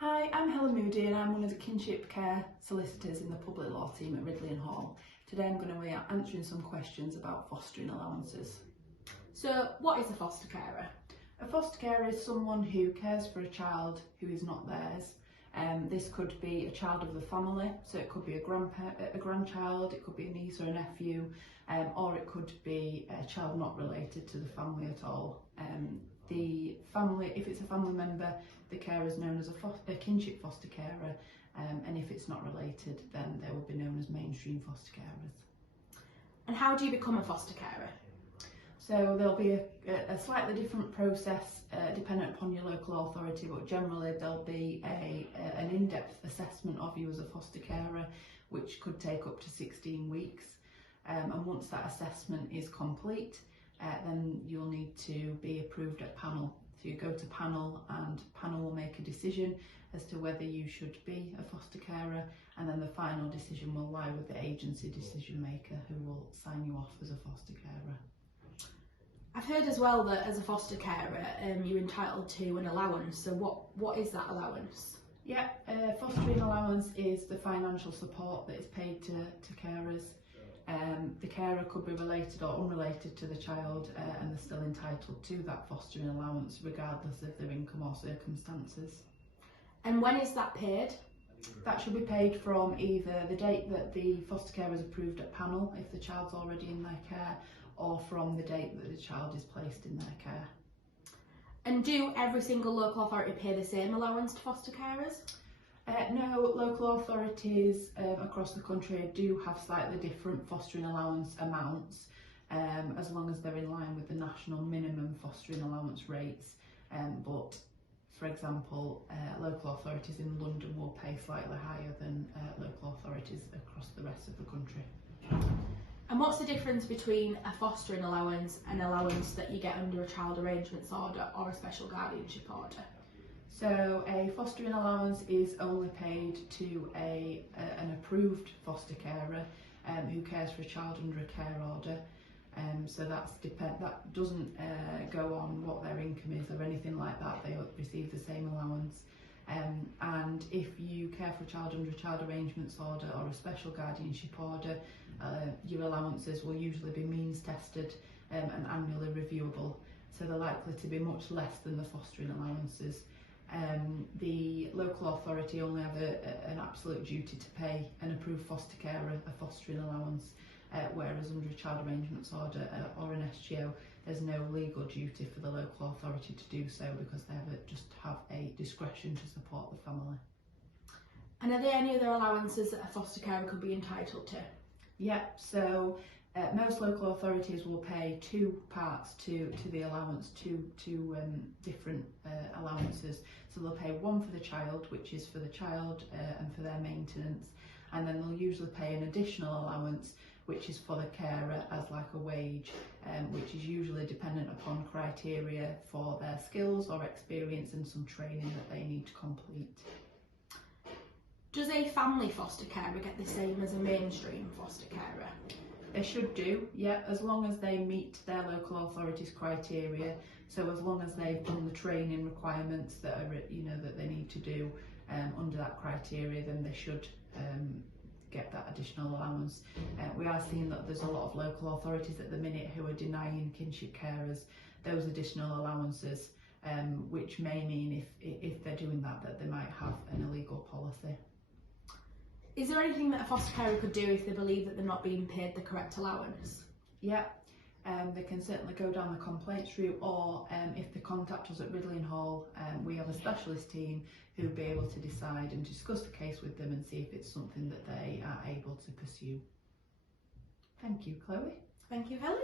Hi, I'm Helen Moody and I'm one of the Kinship Care Solicitors in the public law team at Ridley Hall. Today I'm going to be answering some questions about fostering allowances. So, what is a foster carer? A foster carer is someone who cares for a child who is not theirs. This could be a child of the family, so it could be a grandchild, it could be a niece or a nephew, or it could be a child not related to the family at all. The family, if it's a family member, the carer is known as a kinship foster carer, and if it's not related, then they will be known as mainstream foster carers. And how do you become a foster carer? So there'll be a slightly different process dependent upon your local authority, but generally there'll be an in-depth assessment of you as a foster carer, which could take up to 16 weeks. And once that assessment is complete, then you'll need to be approved at panel. So you go to panel and panel will make a decision as to whether you should be a foster carer, and then the final decision will lie with the agency decision maker who will sign you off as a foster carer. I've heard as well that as a foster carer you're entitled to an allowance, so what is that allowance? Yeah, fostering allowance is the financial support that is paid to carers. The carer could be related or unrelated to the child and they're still entitled to that fostering allowance regardless of their income or circumstances. And when is that paid? That should be paid from either the date that the foster carer is approved at panel, if the child's already in their care, or from the date that the child is placed in their care. And do every single local authority pay the same allowance to foster carers? No, local authorities across the country do have slightly different fostering allowance amounts, as long as they're in line with the national minimum fostering allowance rates. But for example, local authorities in London will pay slightly higher than local authorities across the rest of the country. And what's the difference between a fostering allowance and allowance that you get under a child arrangements order or a special guardianship order? So a fostering allowance is only paid to an approved foster carer who cares for a child under a care order. So that doesn't go on what their income is or anything like that. They receive the same allowance. And if you care for a child under a child arrangements order or a special guardianship order, your allowances will usually be means tested and annually reviewable. So they're likely to be much less than the fostering allowances. The local authority only have an absolute duty to pay an approved foster carer a fostering allowance, whereas under a child arrangements order or an SGO, there's no legal duty for the local authority to do so because they just have a discretion to support the family. And are there any other allowances that a foster carer could be entitled to? Yep, so most local authorities will pay two parts to the allowance, two different allowances. So they'll pay one for the child, which is for the child and for their maintenance, and then they'll usually pay an additional allowance, which is for the carer as like a wage, which is usually dependent upon criteria for their skills or experience and some training that they need to complete. Does a family foster carer get the same as a mainstream foster carer? They should do, yeah, as long as they meet their local authority's criteria. So as long as they've done the training requirements that are, that they need to do under that criteria, then they should get that additional allowance. We are seeing that there's a lot of local authorities at the minute who are denying kinship carers those additional allowances, which may mean if they're doing that they might have an illegal policy. Is there anything that a foster carer could do if they believe that they're not being paid the correct allowance? Yeah, they can certainly go down the complaints route, or if they contact us at Ridley Hall, we have a specialist team who will be able to decide and discuss the case with them and see if it's something that they are able to pursue. Thank you, Chloe. Thank you, Helen.